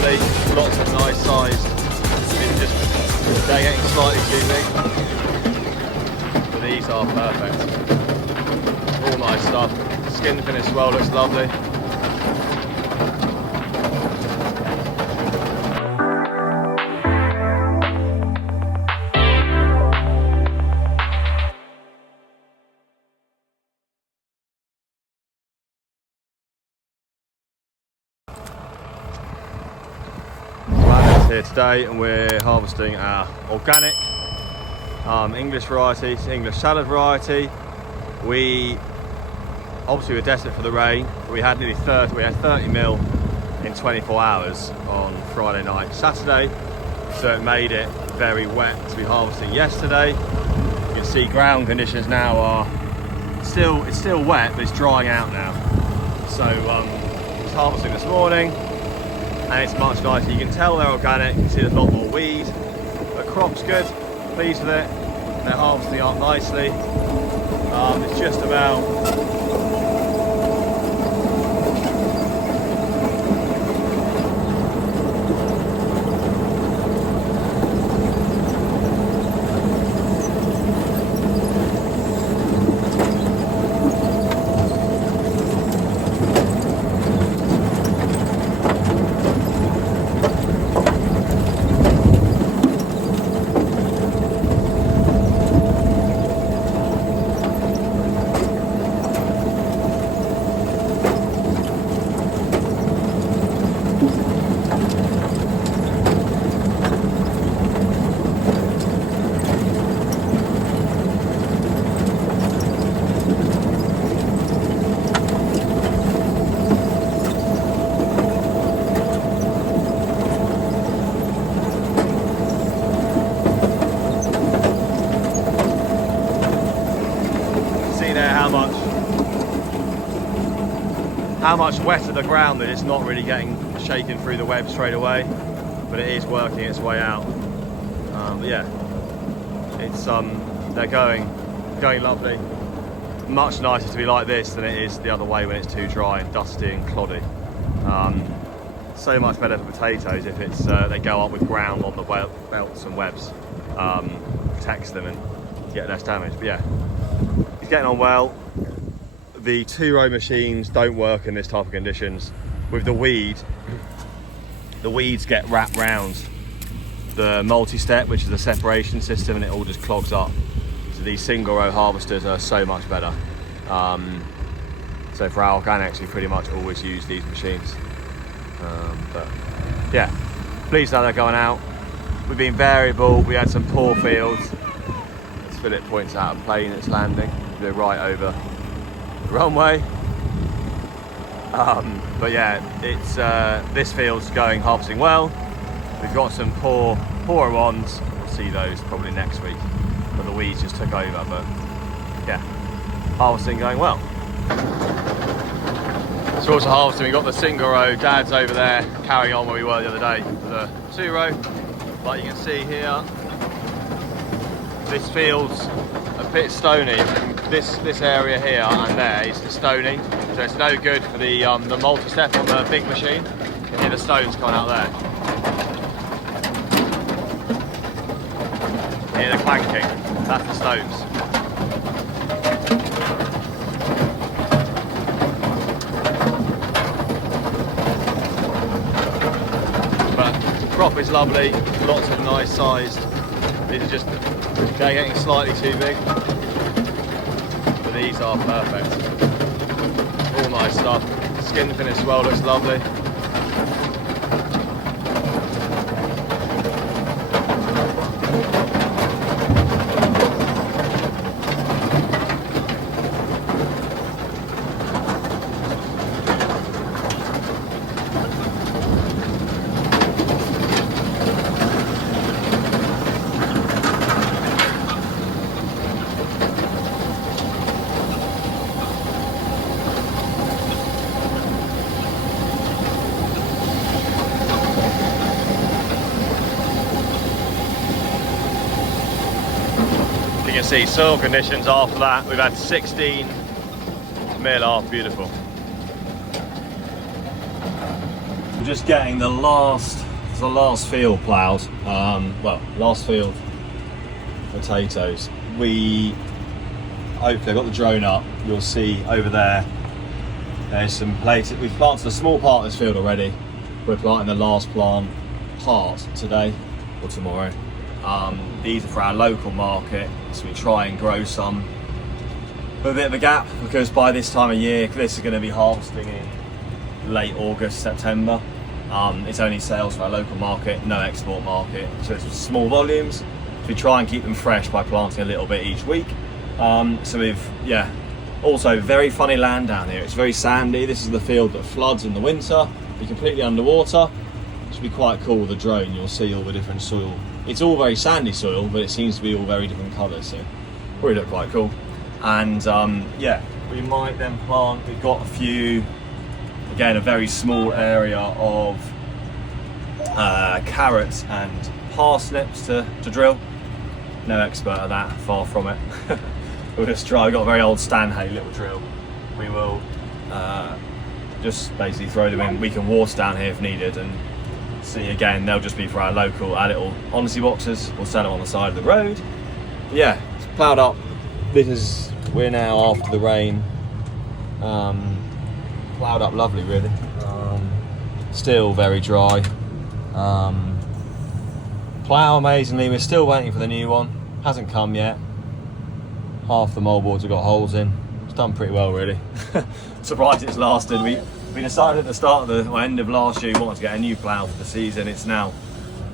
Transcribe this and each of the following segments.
lovely, lots of nice size. They're getting slightly too big, but these are perfect. All nice stuff. Skin finish as well, looks lovely. Here today, and we're harvesting our organic English varieties, English salad variety. We obviously were desperate for the rain, but we had nearly 30 mil in 24 hours on Friday night, Saturday, so it made it very wet to be harvesting yesterday. You can see ground conditions now are it's still wet, but it's drying out now. So it's harvesting this morning. And it's much nicer. You can tell they're organic, you can see there's a lot more weed. The crop's good, pleased with it. They're harvesting up nicely. It's just about how much wetter the ground that it's not really getting shaken through the web straight away, but it is working its way out. But yeah, it's they're going lovely. Much nicer to be like this than it is the other way when it's too dry and dusty and cloddy. So much better for potatoes if it's they go up with ground on the belts and webs, protects them and get less damage. But yeah, he's getting on well. The 2-row machines don't work in this type of conditions. With the weeds get wrapped round the multi-step, which is the separation system, and it all just clogs up. So these single row harvesters are so much better. So for our organics, we pretty much always use these machines. But yeah, pleased how they're going out. We've been variable. We had some poor fields. As Philip points out, a plane that's landing. We're right over runway, but yeah, it's this field's going harvesting well. We've got some poorer ones. We'll see those probably next week, but the weeds just took over. But yeah, harvesting going well. So also harvesting, we've got the single row. Dad's over there carrying on where we were the other day for the 2-row. Like you can see here, this field's a bit stony. This area here and there is stony, so it's no good for the multi-step on the big machine. You can hear the stones coming out there. Hear the clanking, that's the stones. But crop is lovely, lots of nice size. These are just, they're getting slightly too big. These are perfect. All nice stuff. Skin finish as well, looks lovely. You can see soil conditions after that. We've had 16 mil, beautiful. We're just getting the last field ploughed. Well, last field potatoes. Hopefully I've got the drone up. You'll see over there. There's some places. We've planted a small part of this field already. We're planting the last plant part today or tomorrow. These are for our local market, so we try and grow some with a bit of a gap, because by this time of year, this is going to be harvesting in late August, September. It's only sales for our local market, no export market, so it's small volumes. So we try and keep them fresh by planting a little bit each week. So we've, also very funny land down here. It's very sandy. This is the field that floods in the winter, be completely underwater. It should be quite cool with the drone. You'll see all the different soil. It's all very sandy soil, but it seems to be all very different colours, so really look quite cool. And we might then plant. We've got a few, again, a very small area of carrots and parsnips to drill. No expert at that, far from it. We'll just try. We've got a very old Stanhay little drill. We will just basically throw them in. We can water down here if needed, and see, again, they'll just be for our little honesty boxes. We'll sell them on the side of the road. Yeah, it's ploughed up. We're now after the rain. Ploughed up lovely, really. Still very dry. Plough amazingly. We're still waiting for the new one. Hasn't come yet. Half the moldboards have got holes in. It's done pretty well, really. Surprised it's lasted. We decided at the start of the end of last year we wanted to get a new plough for the season. It's now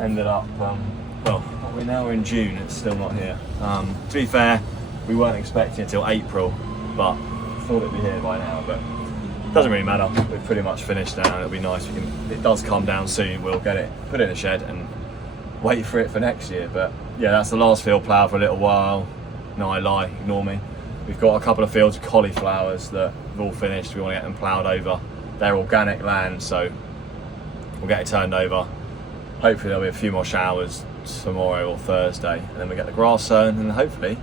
ended up, we're now in June, it's still not here. To be fair, we weren't expecting it till April, but thought it'd be here by now, but it doesn't really matter. We're pretty much finished now. It'll be nice. It does come down soon. We'll get it, put it in a shed and wait for it for next year. But yeah, that's the last field plough for a little while. No, I lie, ignore me. We've got a couple of fields of cauliflowers that have all finished. We want to get them ploughed over. They're organic land, so we'll get it turned over. Hopefully there'll be a few more showers tomorrow or Thursday, and then we get the grass sown, and hopefully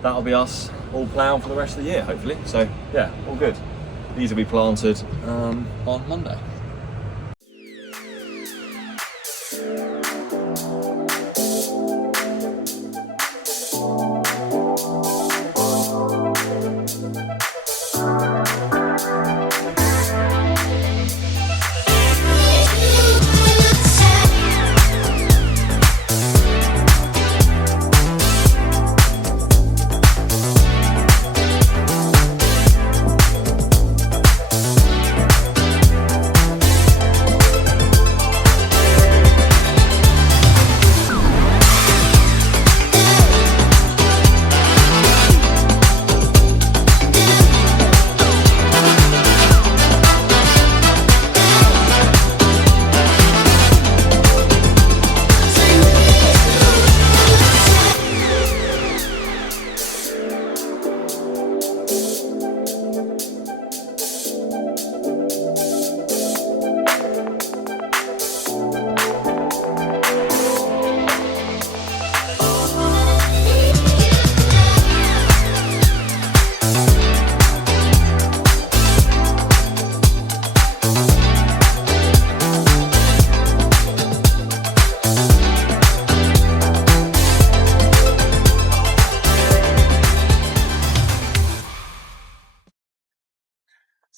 that'll be us all ploughed for the rest of the year, hopefully. So yeah, all good. These will be planted on Monday.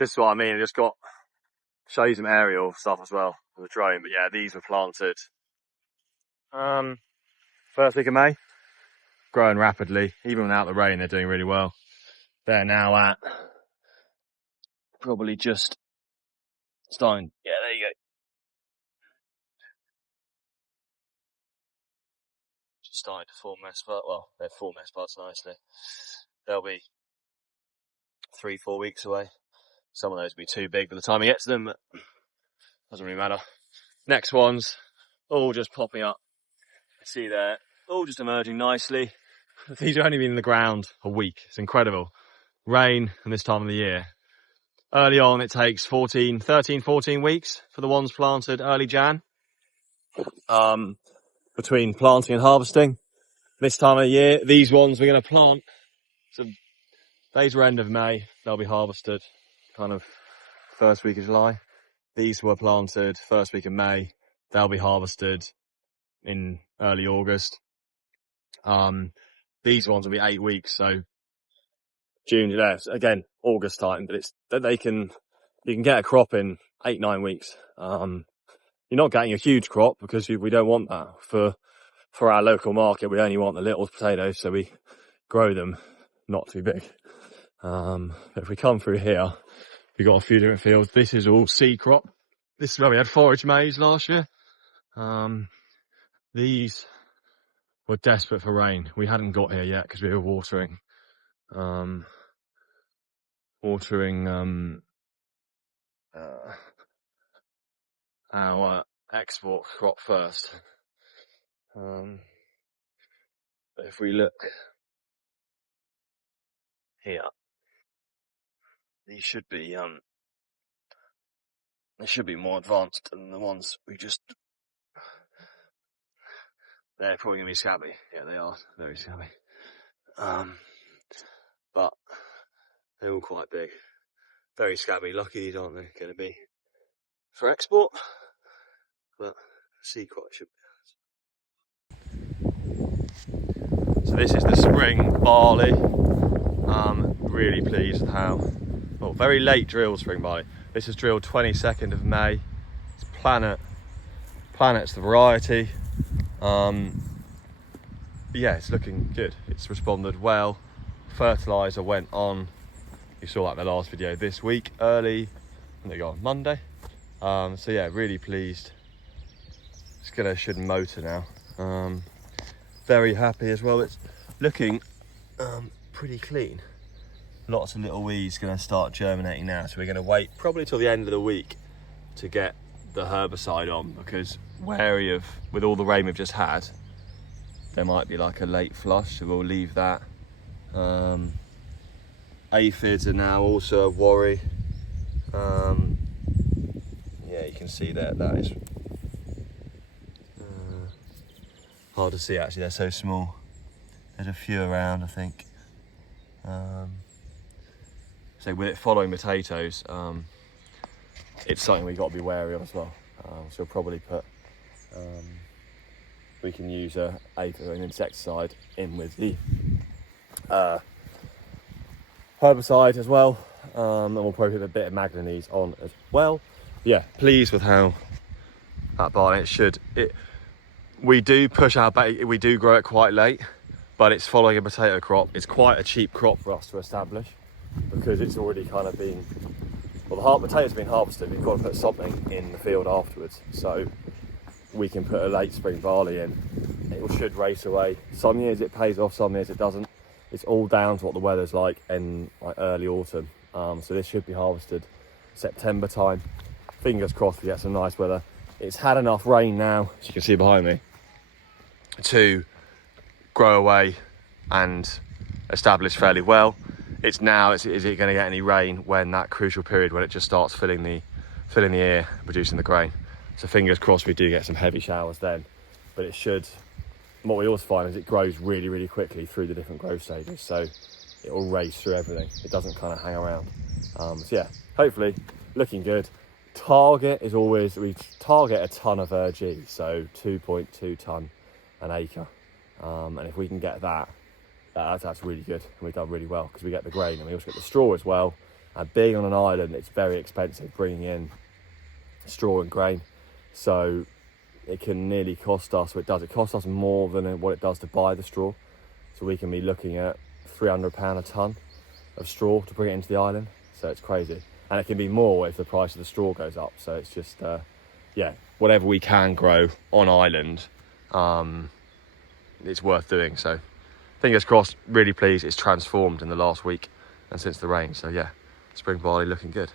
This is what I mean. I just got show you some aerial stuff as well with the drone. But yeah, these were planted first week of May, growing rapidly. Even without the rain, they're doing really well. They're now at probably just starting. Yeah, there you go. Just starting to form their spot. Well, they've formed their spots nicely. They'll be 3-4 weeks away. Some of those will be too big by the time I get to them, but doesn't really matter. Next ones, all just popping up. See there, all just emerging nicely. These have only been in the ground a week. It's incredible. Rain and this time of the year. Early on, it takes 13, 14 weeks for the ones planted early Jan. Between planting and harvesting. This time of the year, these ones we're going to plant. So these are end of May. They'll be harvested kind of first week of July. These were planted first week of May. They'll be harvested in early August. These ones will be 8 weeks, so June, July, again, August time, but it's that you can get a crop in 8-9 weeks. You're not getting a huge crop because we don't want that for our local market. We only want the little potatoes, so we grow them not too big. But if we come through here, we've got a few different fields. This is all seed crop. This is where we had forage maize last year. These were desperate for rain. We hadn't got here yet because we were watering our export crop first. But if we look here, these should be they should be more advanced than the ones we just. They're probably gonna be scabby. Yeah, they are very scabby. But they're all quite big, very scabby. Lucky these aren't they going to be for export, but seed crop should be. So this is the spring barley. Really pleased with how, well, very late drilled spring barley. This is drilled 22nd of May. It's Planet's the variety. Yeah, it's looking good. It's responded well. Fertilizer went on. You saw that in the last video this week, early. There you go, on Monday. So yeah, really pleased. It's should motor now. Very happy as well. It's looking pretty clean. Lots of little weeds going to start germinating now, so we're going to wait probably till the end of the week to get the herbicide on, because wary of, with all the rain we've just had, there might be like a late flush, so we'll leave that. Aphids are now also a worry. Yeah, you can see that is hard to see actually, they're so small. There's a few around, I think. So with it following potatoes, it's something we've got to be wary of as well. So we'll probably put, we can use an insecticide in with the herbicide as well, and we'll probably put a bit of manganese on as well. Yeah, pleased with how that barley we do push our bait, we do grow it quite late, but it's following a potato crop. It's quite a cheap crop for us to establish because it's already kind of been, well, the potato's been harvested. We've got to put something in the field afterwards, so we can put a late spring barley in. It should race away. Some years it pays off, some years it doesn't. It's all down to what the weather's like in early autumn. So this should be harvested September time. Fingers crossed we get some nice weather. It's had enough rain now, as you can see behind me, to grow away and establish fairly well. It's now, is it going to get any rain when that crucial period when it just starts filling the air, producing the grain. So fingers crossed we do get some heavy showers then. But it should, what we also find is it grows really, really quickly through the different growth stages. So it will race through everything. It doesn't kind of hang around. So yeah, hopefully looking good. Target is always, we target a ton of G, so 2.2 tonne an acre. And if we can get that, that's really good. And we've done really well because we get the grain and we also get the straw as well. And being on an island, it's very expensive bringing in straw and grain. So it can nearly cost us, it costs us more than what it does to buy the straw. So we can be looking at £300 a tonne of straw to bring it into the island. So it's crazy. And it can be more if the price of the straw goes up. So it's just, yeah, whatever we can grow on island, it's worth doing. So fingers crossed, really pleased. It's transformed in the last week and since the rain. So yeah, spring barley looking good.